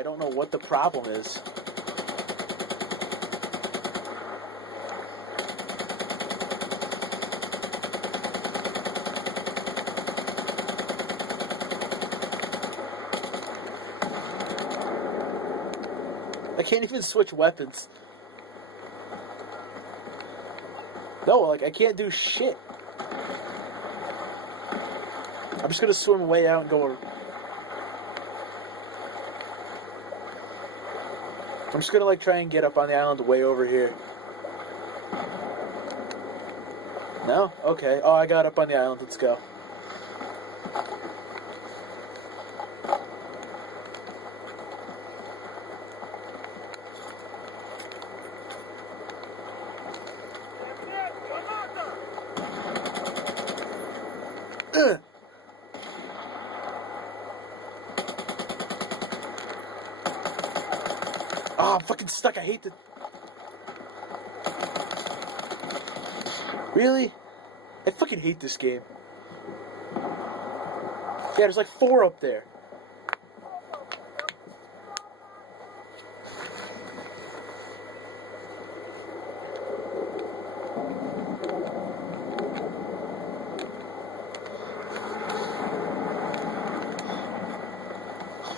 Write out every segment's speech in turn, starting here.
I don't know what the problem is. I can't even switch weapons. No, like, I can't do shit. I'm just gonna swim way out and go... I'm just gonna, like, try and get up on the island way over here. No? Okay. Oh, I got up on the island. Let's go. Oh, I'm fucking stuck. I hate the... Really? I fucking hate this game. Yeah, there's like 4 up there.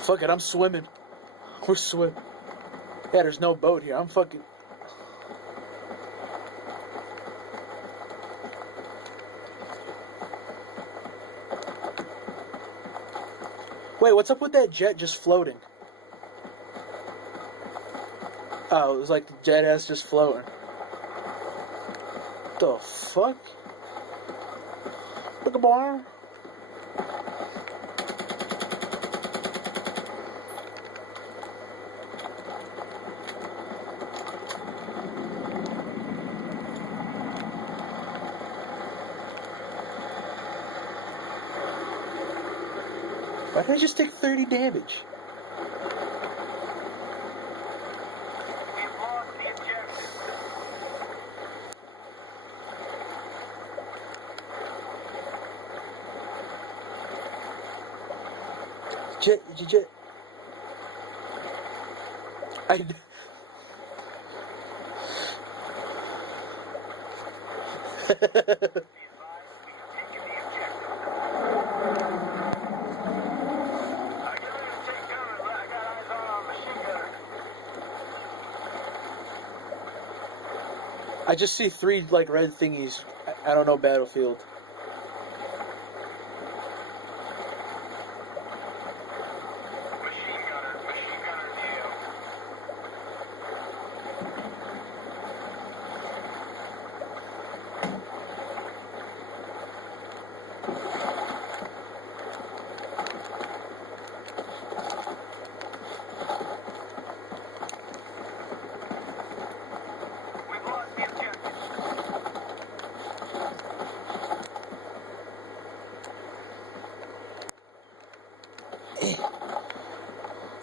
Fuck it, I'm swimming. We're swimming. Yeah, there's no boat here. I'm fucking... Wait, what's up with that jet just floating? Oh, it was like the jet ass just floating. The fuck? Look at boy. Why did I just take 30 damage? Jet. I just see 3 like red thingies. I don't know Battlefield.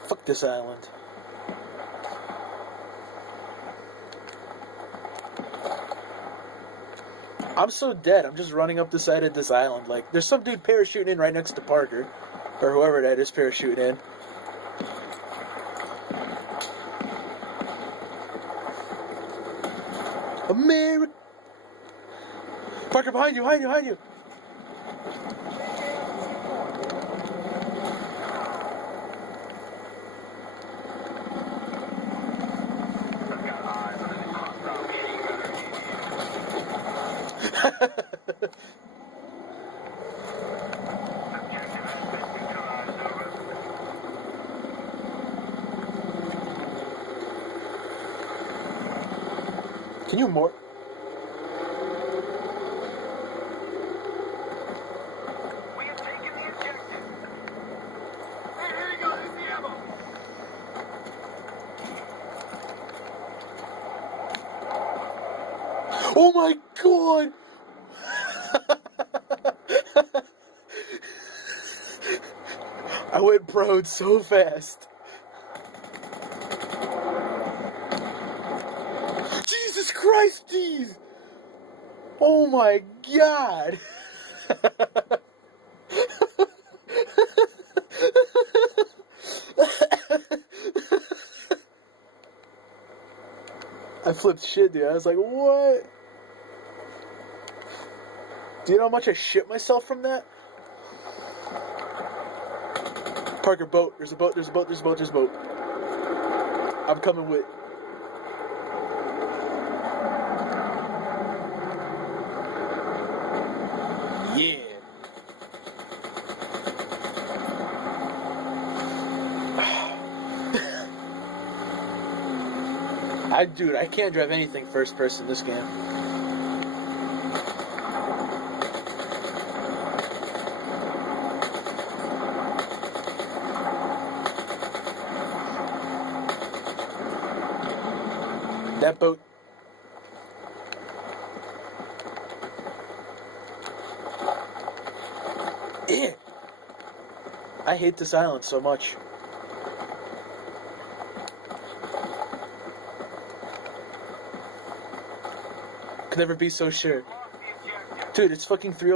Fuck this island. I'm so dead. I'm just running up the side of this island. Like, there's some dude parachuting in right next to Parker. Or whoever that is parachuting in. America. Parker, behind you, behind you. Can you more? We have taken the objective. Hey, here you go. Here's the ammo. Oh my god! I went prone so fast. Jesus Christ, jeez! Oh my god! I flipped shit, dude. I was like, what? Do you know how much I shit myself from that? Parker, boat. There's a boat, there's a boat, there's a boat, there's a boat. I'm coming with. Yeah. Dude, I can't drive anything first person in this game. That boat. Yeah. I hate this island so much. Could never be so sure. Dude, it's fucking 3